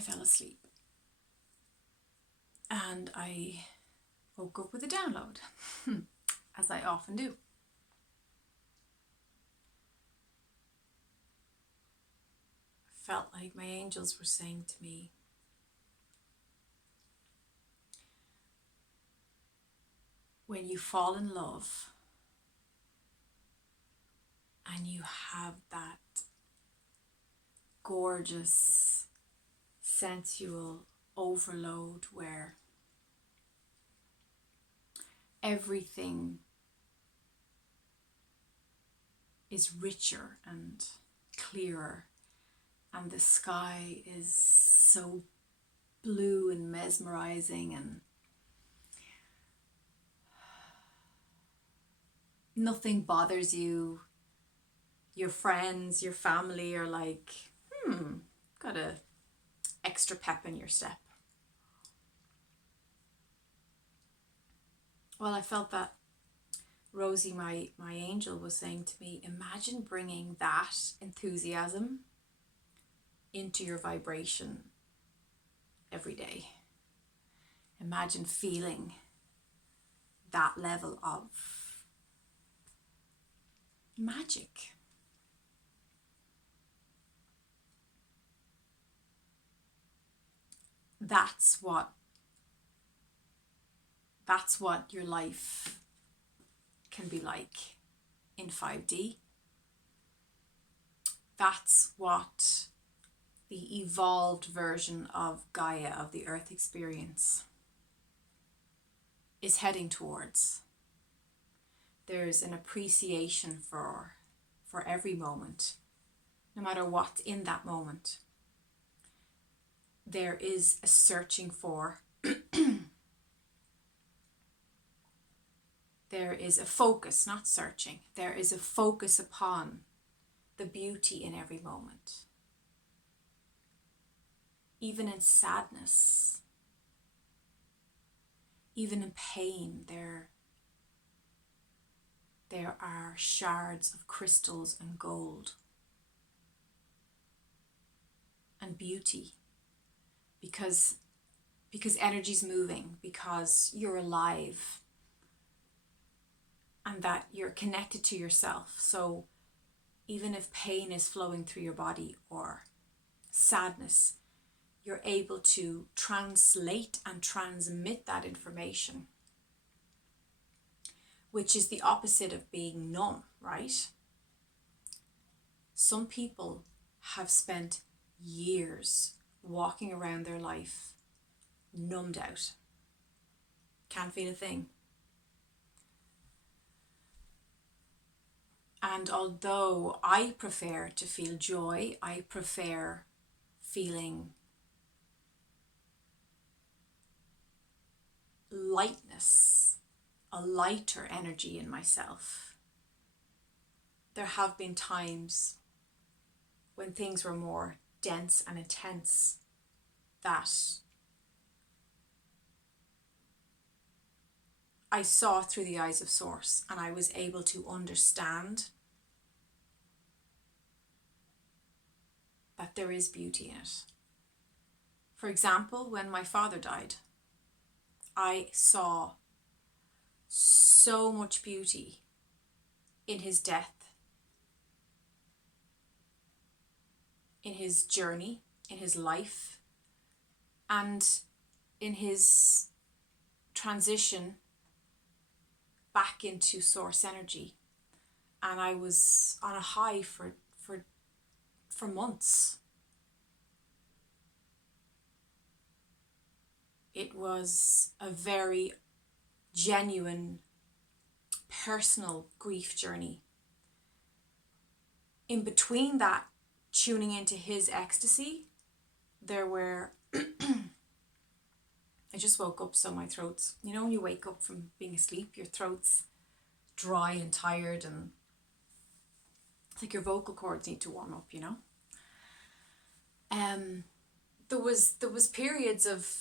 I fell asleep. And I woke up with a download, as I often do. Felt like my angels were saying to me, when you fall in love and you have that gorgeous sensual overload where everything is richer and clearer, and the sky is so blue and mesmerizing, and nothing bothers you. Your friends, your family are like, got a extra pep in your step. Well, I felt that Rosie, my angel, was saying to me, imagine bringing that enthusiasm into your vibration every day. Imagine feeling that level of magic. That's what your life can be like in 5D. That's what the evolved version of Gaia, of the Earth experience, is heading towards. There's an appreciation for every moment, no matter what's in that moment. There is a searching for, there is a focus, not searching, there is a focus upon the beauty in every moment. Even in sadness, even in pain, there are shards of crystals and gold and beauty, because energy's moving, because you're alive, and that you're connected to yourself. So even if pain is flowing through your body or sadness, you're able to translate and transmit that information, which is the opposite of being numb, right? Some people have spent years walking around their life numbed out. Can't feel a thing. And although I prefer to feel joy, I prefer feeling lightness, a lighter energy in myself. There have been times when things were more dense and intense that I saw through the eyes of Source, and I was able to understand that there is beauty in it. For example, when my father died, I saw so much beauty in his death, in his journey, in his life, and in his transition back into source energy. And I was on a high for months. It was a very genuine, personal grief journey. In between that, tuning into his ecstasy, there were I just woke up, so my throat's, you know, when you wake up from being asleep, your throat's dry and tired, and it's like your vocal cords need to warm up, you know. There was periods of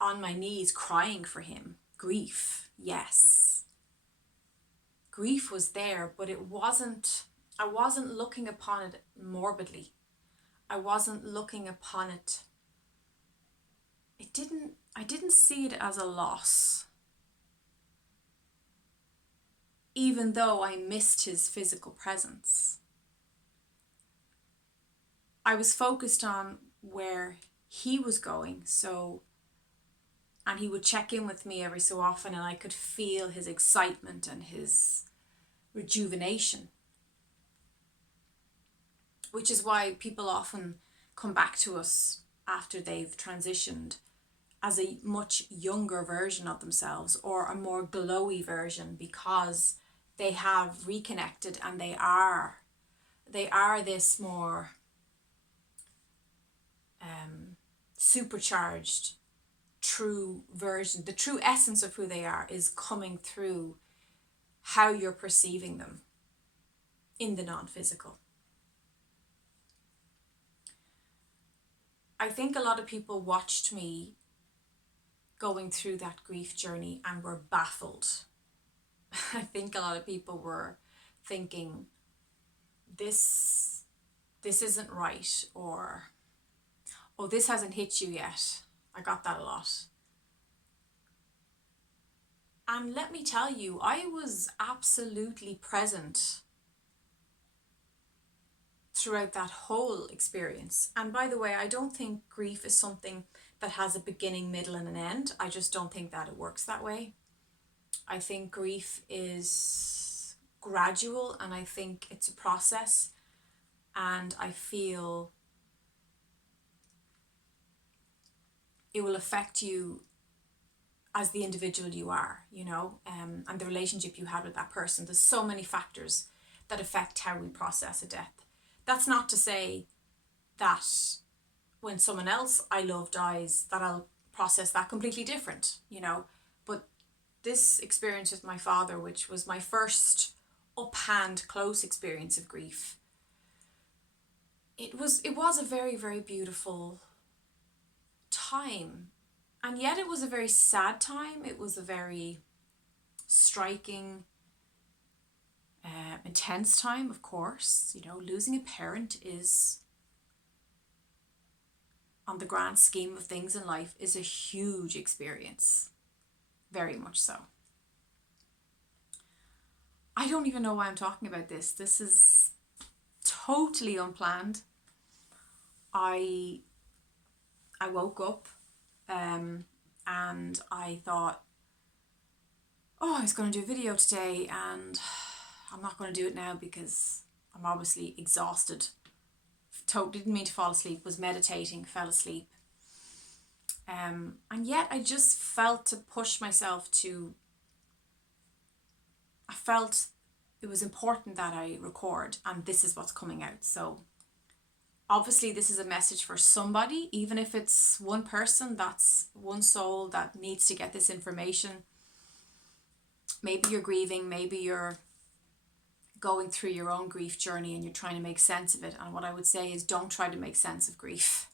on my knees crying for him. Grief, yes. Grief was there, but I wasn't looking upon it morbidly. I wasn't looking upon it. I didn't see it as a loss, even though I missed his physical presence. I was focused on where he was going, and he would check in with me every so often, and I could feel his excitement and his rejuvenation, which is why people often come back to us after they've transitioned as a much younger version of themselves, or a more glowy version, because they have reconnected and they are this more supercharged true version. The true essence of who they are is coming through how you're perceiving them in the non-physical. I think a lot of people watched me going through that grief journey and were baffled. I think a lot of people were thinking, this isn't right, or, oh, this hasn't hit you yet. I got that a lot. And let me tell you, I was absolutely present throughout that whole experience. And by the way, I don't think grief is something that has a beginning, middle, and an end. I just don't think that it works that way. I think grief is gradual, and I think it's a process, and I feel it will affect you as the individual you are, and the relationship you had with that person. There's so many factors that affect how we process a death. That's not to say that when someone else I love dies, that I'll process that completely different, But this experience with my father, which was my first uphand close experience of grief, it was a very, very beautiful time. And yet it was a very sad time. It was a very striking, intense time, of course. Losing a parent is, on the grand scheme of things in life, is a huge experience. Very much so. I don't even know why I'm talking about this. This is totally unplanned. I woke up and I thought, oh, I was going to do a video today, and I'm not going to do it now because I'm obviously exhausted. Didn't mean to fall asleep, was meditating, fell asleep. And yet I just felt to push myself I felt it was important that I record, and this is what's coming out. So obviously this is a message for somebody, even if it's one person, that's one soul that needs to get this information. Maybe you're grieving, maybe you're going through your own grief journey and you're trying to make sense of it. And what I would say is, don't try to make sense of grief.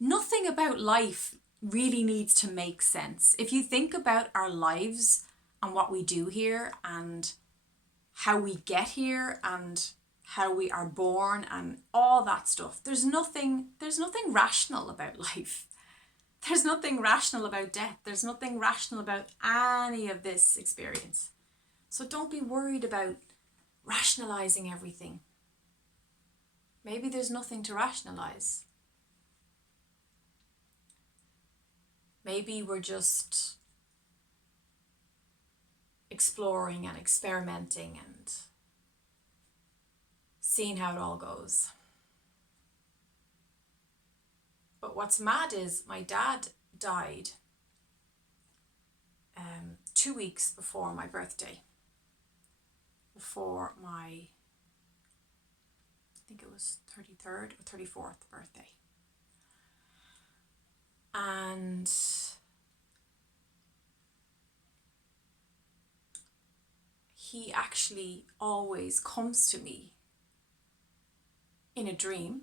Nothing about life really needs to make sense. If you think about our lives and what we do here and how we get here and how we are born and all that stuff, there's nothing rational about life. There's nothing rational about death. There's nothing rational about any of this experience. So don't be worried about rationalizing everything. Maybe there's nothing to rationalize. Maybe we're just exploring and experimenting and seeing how it all goes. But what's mad is my dad died 2 weeks before my birthday. Before my, I think it was 33rd or 34th birthday. And he actually always comes to me in a dream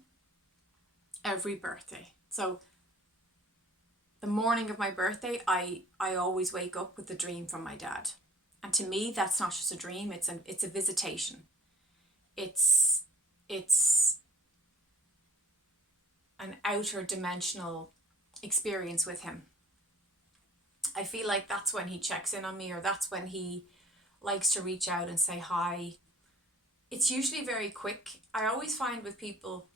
every birthday. So the morning of my birthday, I always wake up with a dream from my dad. And to me, that's not just a dream, it's a visitation. It's an outer dimensional experience with him. I feel like that's when he checks in on me, or that's when he likes to reach out and say hi. It's usually very quick. I always find with people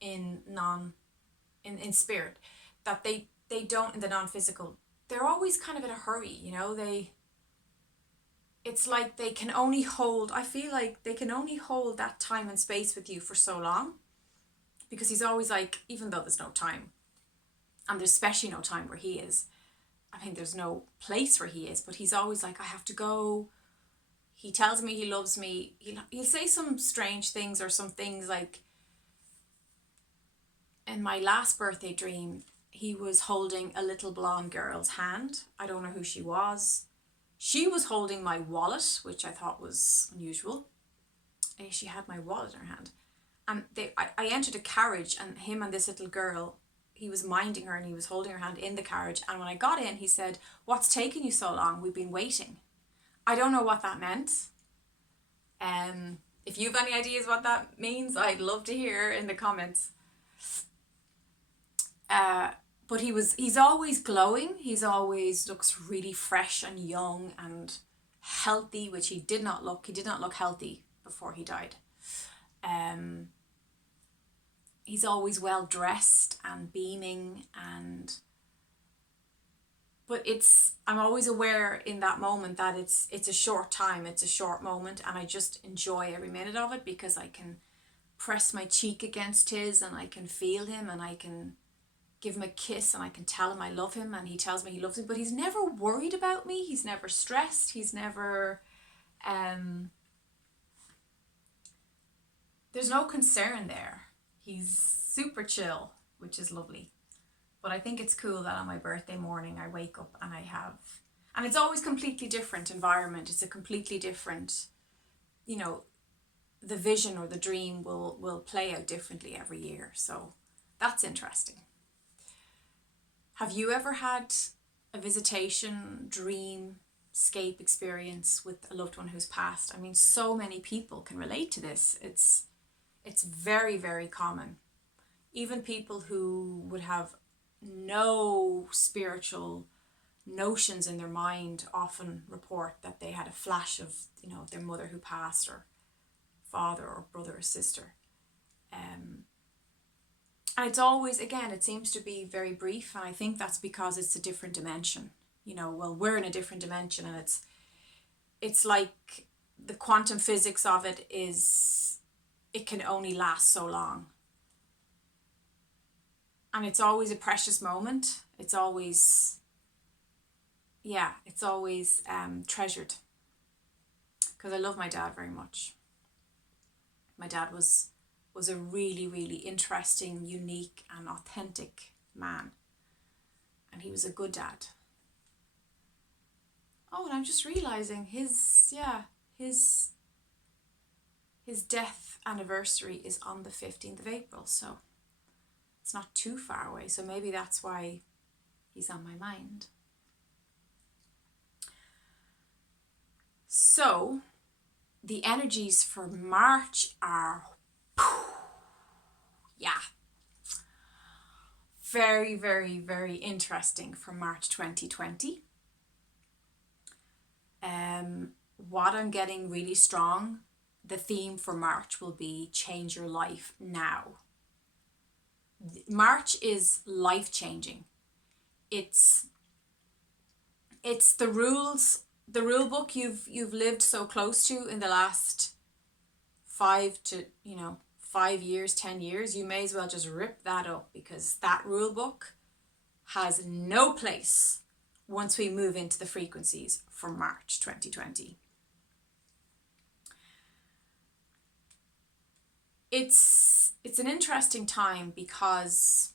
in spirit that they don't, in the non-physical, they're always kind of in a hurry, you know. It's like they can only hold, I feel like they can only hold that time and space with you for so long, because he's always like, even though there's no time, and there's especially no time where he is, I think there's no place where he is, but he's always like, I have to go. He tells me he loves me. He'll say some strange things, or some things like, in my last birthday dream, he was holding a little blonde girl's hand. I don't know who she was. She was holding my wallet, which I thought was unusual. She had my wallet in her hand. And I entered a carriage, and him and this little girl, he was minding her and he was holding her hand in the carriage. And when I got in, he said, "What's taking you so long? We've been waiting." I don't know what that meant. If you have any ideas what that means, I'd love to hear in the comments. But he's always glowing. He's always looks really fresh and young and healthy, which he did not look. He did not look healthy before he died. He's always well dressed and beaming, but I'm always aware in that moment that it's a short time, it's a short moment, and I just enjoy every minute of it, because I can press my cheek against his, and I can feel him, and I can give him a kiss, and I can tell him I love him, and he tells me he loves me, but he's never worried about me. He's never stressed. He's never, there's no concern there. He's super chill, which is lovely. But I think it's cool that on my birthday morning I wake up and and it's always completely different environment. It's a completely different, you know, the vision or the dream will play out differently every year. So that's interesting. Have you ever had a visitation, dream, escape experience with a loved one who's passed? I mean, so many people can relate to this. It's very, very common. Even people who would have no spiritual notions in their mind often report that they had a flash of, you know, their mother who passed, or father or brother or sister. And it's always, again, it seems to be very brief, and I think that's because it's a different dimension. You know, well, we're in a different dimension, and it's like the quantum physics of it is, it can only last so long. And it's always a precious moment. It's always, it's always treasured. Because I love my dad very much. My dad was a really, really interesting, unique and authentic man. And he was a good dad. Oh, and I'm just realizing his death anniversary is on the 15th of April, so it's not too far away. So maybe that's why he's on my mind. So the energies for March are, very, very, very interesting for March 2020. What I'm getting really strong, the theme for March will be change your life now. March is life-changing. It's the rule book you've lived so close to in the last 5 years, 10 years. You may as well just rip that up, because that rule book has no place once we move into the frequencies for March 2020. It's an interesting time, because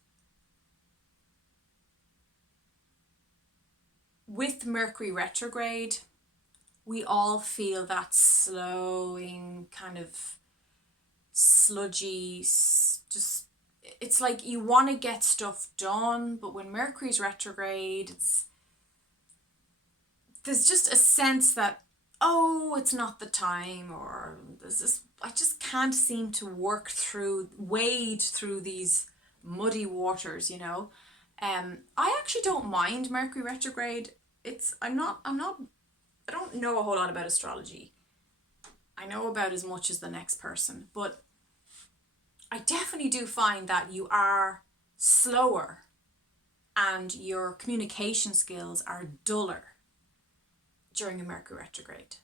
with Mercury retrograde, we all feel that slowing, kind of sludgy, just, it's like you want to get stuff done, but when Mercury's retrograde, there's just a sense that, oh, it's not the time, or I just can't seem to wade through these muddy waters, you know. I actually don't mind Mercury retrograde. I don't know a whole lot about astrology. I know about as much as the next person, but I definitely do find that you are slower and your communication skills are duller during a Mercury retrograde.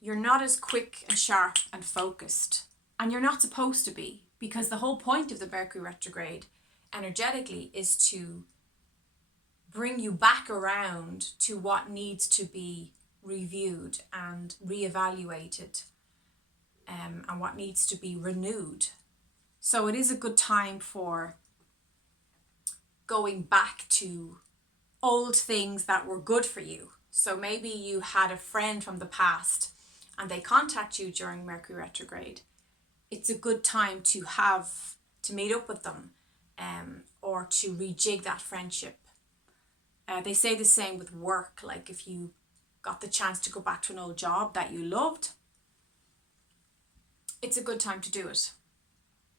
You're not as quick and sharp and focused, and you're not supposed to be, because the whole point of the Mercury retrograde energetically is to bring you back around to what needs to be reviewed and reevaluated, and what needs to be renewed. So it is a good time for going back to old things that were good for you. So maybe you had a friend from the past and they contact you during Mercury retrograde. It's a good time to meet up with them, or to rejig that friendship. They say the same with work, like if you got the chance to go back to an old job that you loved, it's a good time to do it.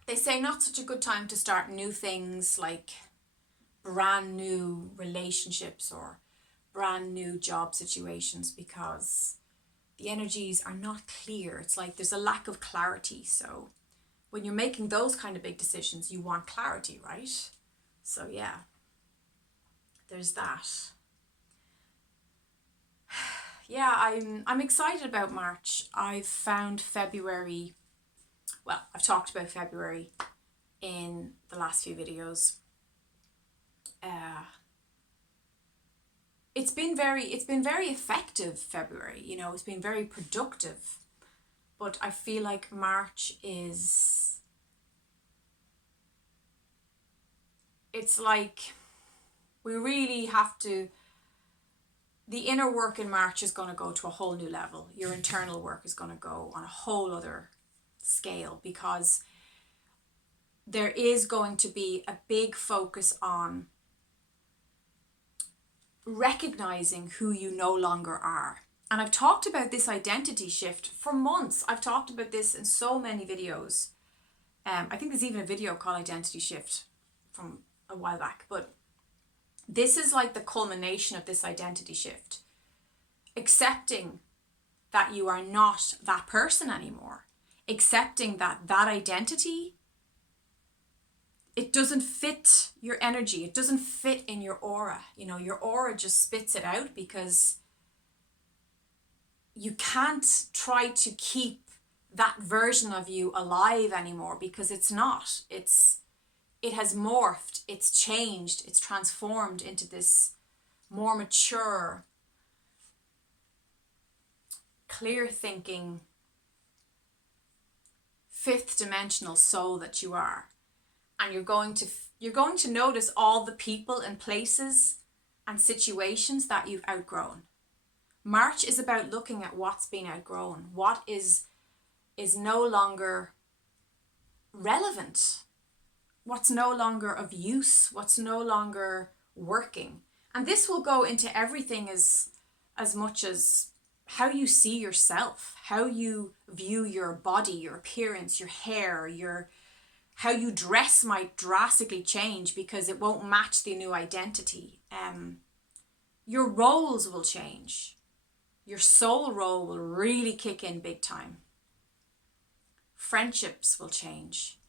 They say not such a good time to start new things like brand new relationships or brand new job situations, because the energies are not clear. It's like there's a lack of clarity. So when you're making those kind of big decisions, you want clarity, right? So yeah, there's that. Yeah, I'm excited about March. I've found February, well, I've talked about February in the last few videos. It's been very effective, February, you know, it's been very productive. But I feel like March it's like we really have to, the inner work in March is going to go to a whole new level. Your internal work is going to go on a whole other scale, because there is going to be a big focus on recognizing who you no longer are. And I've talked about this identity shift for months. I've talked about this in so many videos. I think there's even a video called Identity Shift from a while back. But this is like the culmination of this identity shift. Accepting that you are not that person anymore. Accepting that that identity, it doesn't fit your energy. It doesn't fit in your aura. You know, your aura just spits it out, because you can't try to keep that version of you alive anymore, because it's not. It has morphed, it's changed, it's transformed into this more mature, clear thinking, fifth dimensional soul that you are. And you're going to notice all the people and places and situations that you've outgrown. March is about looking at what's been outgrown, what is no longer relevant, what's no longer of use, what's no longer working. And this will go into everything as much as how you see yourself, how you view your body, your appearance, your hair, how you dress might drastically change because it won't match the new identity. Your roles will change. Your soul role will really kick in big time. Friendships will change.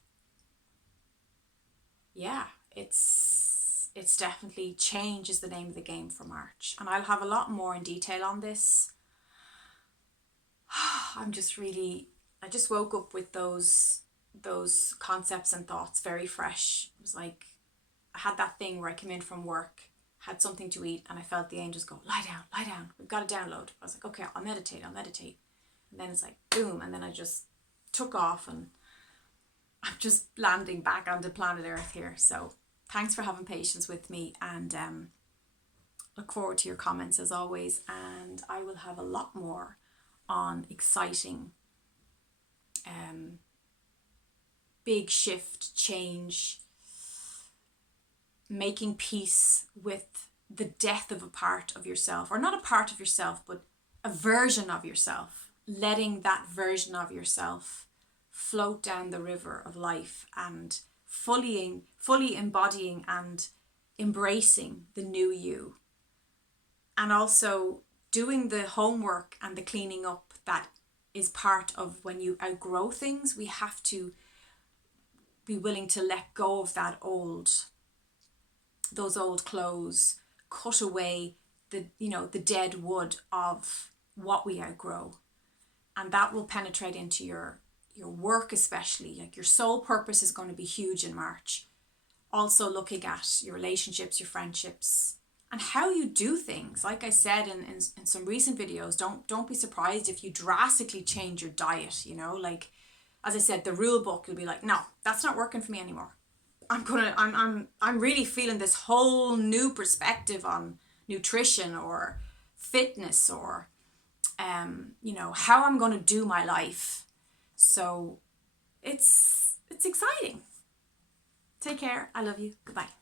Yeah, it's definitely change is the name of the game for March. And I'll have a lot more in detail on this. I just woke up with those concepts and thoughts very fresh. It was like I had that thing where I came in from work, had something to eat, and I felt the angels go, lie down, we've got to download. I was like, okay, I'll meditate. And then it's like, boom, and then I just took off, and I'm just landing back onto planet Earth here. So thanks for having patience with me, and look forward to your comments as always. And I will have a lot more on exciting big shift, change, making peace with the death of a part of yourself, or not a part of yourself, but a version of yourself, letting that version of yourself float down the river of life and fully embodying and embracing the new you, and also doing the homework and the cleaning up that is part of when you outgrow things. We have to be willing to let go of those old clothes, cut away the dead wood of what we outgrow, and that will penetrate into your work, especially. Like, your soul purpose is going to be huge in March. Also looking at your relationships, your friendships, and how you do things. Like I said in some recent videos, don't be surprised if you drastically change your diet. Like, as I said, the rule book, you'll be like, no, that's not working for me anymore. I'm really feeling this whole new perspective on nutrition or fitness, or how I'm going to do my life. So it's exciting. Take care. I love you. Goodbye.